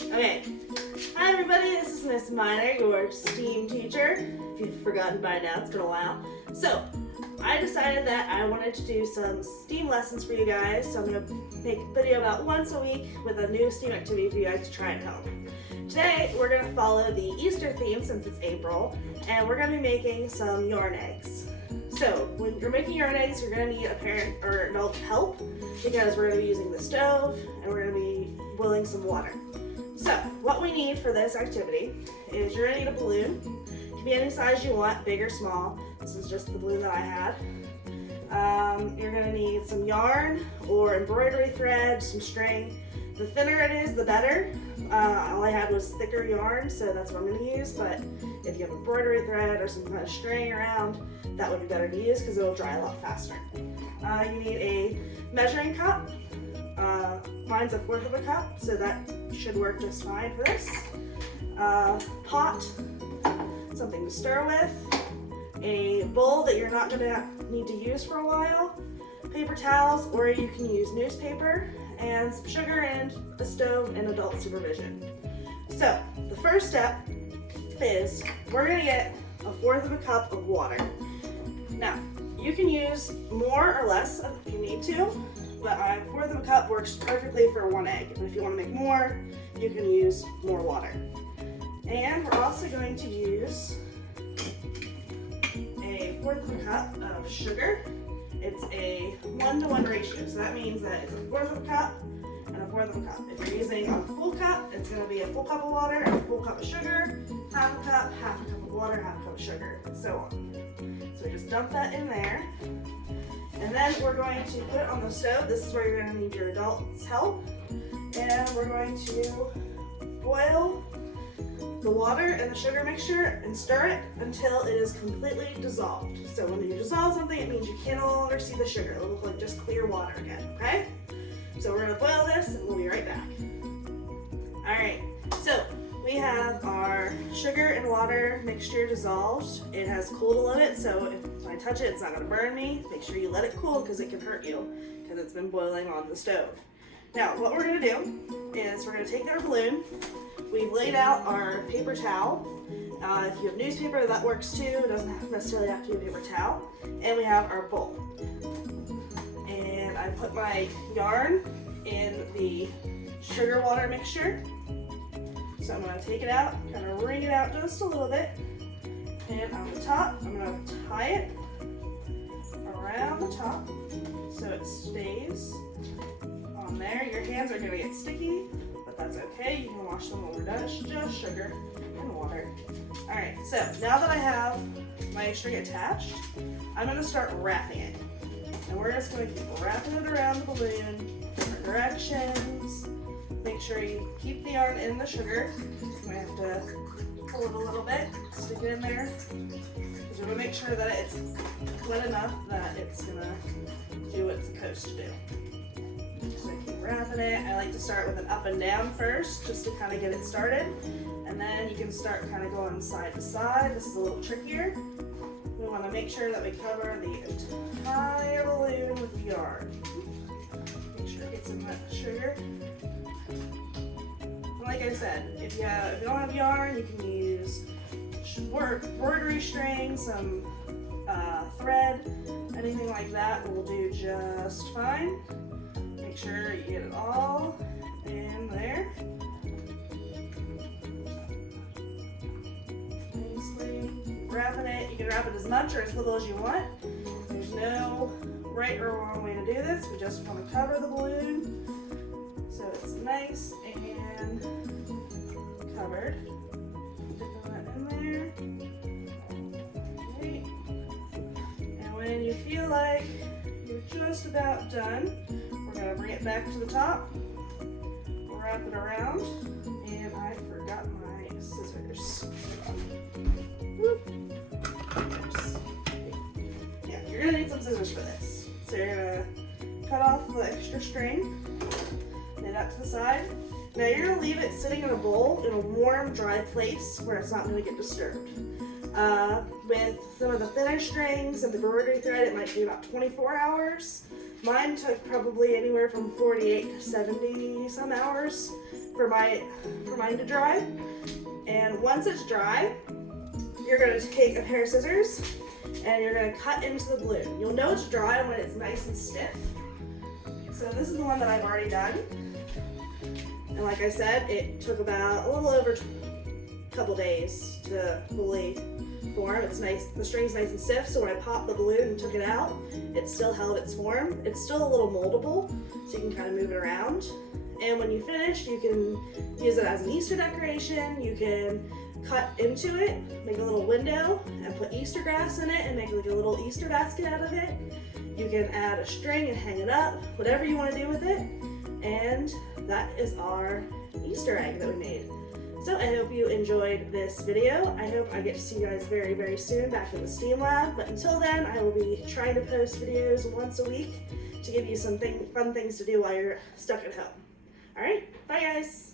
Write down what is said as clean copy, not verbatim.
Okay, hi everybody, this is Miss Minor, your STEAM teacher. If you've forgotten by now, it's been a while. So, I decided that I wanted to do some STEAM lessons for you guys, so I'm going to make a video about once a week with a new STEAM activity for you guys to try at home. Today, we're going to follow the Easter theme since it's April, and we're going to be making some yarn eggs. So, when you're making yarn eggs, you're going to need a parent or adult help because we're going to be using the stove and we're going to be boiling some water. So, what we need for this activity is you're going to need a balloon. It can be any size you want, big or small. This is just the balloon that I had. You're going to need some yarn or embroidery thread, some string. The thinner it is, the better. All I had was thicker yarn, so that's what I'm going to use, but if you have embroidery thread or some kind of string around, that would be better to use because it will dry a lot faster. You need a measuring cup. Mine's 1/4 of a cup, so that should work just fine for this. Pot, something to stir with, a bowl that you're not going to need to use for a while, paper towels, or you can use newspaper, and some sugar and a stove and adult supervision. So the first step is we're going to get 1/4 of a cup of water. Now, you can use more or less if you need to, but 1/4 of a cup works perfectly for 1 egg. And if you want to make more, you can use more water. And we're also going to use 1/4 of a cup of sugar. It's a 1-to-1 ratio, so that means that it's 1/4 of a cup and 1/4 of a cup. If you're using a full cup, it's going to be a full cup of water and a full cup of sugar, half a cup of water, half a cup of sugar, and so on. So we just dump that in there. And then we're going to put it on the stove. This is where you're going to need your adult's help. And we're going to boil the water and the sugar mixture and stir it until it is completely dissolved. So when you dissolve something, it means you can no longer see the sugar. It'll look like just clear water again, okay? So we're going to boil this and we'll be right back. All right, so we have our sugar and water mixture dissolved. It has cooled a little bit, so if I touch it, it's not going to burn me. Make sure you let it cool because it can hurt you because it's been boiling on the stove. Now, what we're going to do is we're going to take our balloon. We've laid out our paper towel. If you have newspaper, that works too. It doesn't necessarily have to be a paper towel. And we have our bowl. And I put my yarn in the sugar water mixture. So I'm going to take it out, kind of wring it out just a little bit. And on the top, I'm going to tie it around the top so it stays on there. Your hands are going to get sticky, but that's okay. You can wash them when we're done. It's just sugar and water. All right, so now that I have my string attached, I'm going to start wrapping it. And we're just going to keep wrapping it around the balloon, different directions. Make sure you keep the yarn in the sugar. You might have to pull it a little bit, stick it in there. Because we're going to make sure that it's wet enough that it's going to do what it's supposed to do. So keep wrapping it. I like to start with an up and down first, just to kind of get it started. And then you can start kind of going side to side. This is a little trickier. We want to make sure that we cover the entire balloon with yarn. Make sure it gets in that sugar. Like I said, if you don't have yarn, you can use embroidery string, some thread, anything like that will do just fine. Make sure you get it all in there. Nicely wrapping it. You can wrap it as much or as little as you want. There's no right or wrong way to do this. We just want to cover the balloon so it's nice and covered. Put that in there. Okay. And when you feel like you're just about done, we're going to bring it back to the top, wrap it around, and I forgot my scissors. Whoop. Yeah, you're going to need some scissors for this. So you're going to cut off the extra string, lay that to the side. Now you're going to leave it sitting in a bowl in a warm, dry place where it's not going to get disturbed. With some of the thinner strings and the embroidery thread, it might take about 24 hours. Mine took probably anywhere from 48 to 70 some hours for mine to dry. And once it's dry, you're gonna take a pair of scissors and you're gonna cut into the balloon. You'll know it's dry when it's nice and stiff. So this is the one that I've already done. And like I said, it took about a little over a couple days to fully form. It's nice, the string's nice and stiff, so when I popped the balloon and took it out, it still held its form. It's still a little moldable, so you can kind of move it around. And when you finish, you can use it as an Easter decoration. You can cut into it, make a little window, and put Easter grass in it and make like a little Easter basket out of it. You can add a string and hang it up, whatever you want to do with it. And that is our Easter egg that we made. So I hope you enjoyed this video. I hope I get to see you guys very, very soon back in the STEAM lab. But until then, I will be trying to post videos once a week to give you some fun things to do while you're stuck at home. All right, bye guys.